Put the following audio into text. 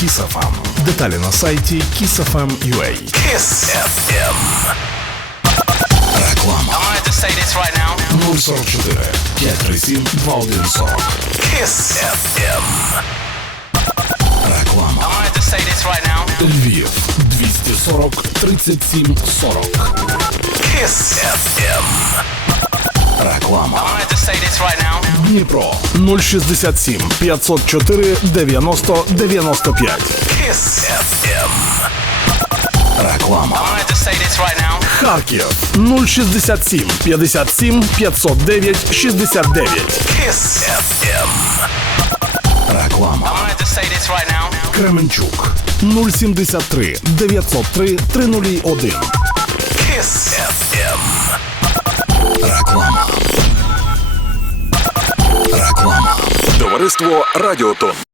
Кісафам. Деталі на сайті kissafam.ua. Kiss FM. Реклама I wanted to say this right now. 044 537 2140. Kiss FM. Реклама I wanted to say this right now. Львів 240 37 40. Kiss FM. Реклама I wanted to say this right now. Дніпро 067 504 90 95. Kiss FM. Реклама right. Харків 067 57 509 69. Kiss FM. Реклама right. Кременчук 073 903 301. Kiss FM. Товариство Радіотон.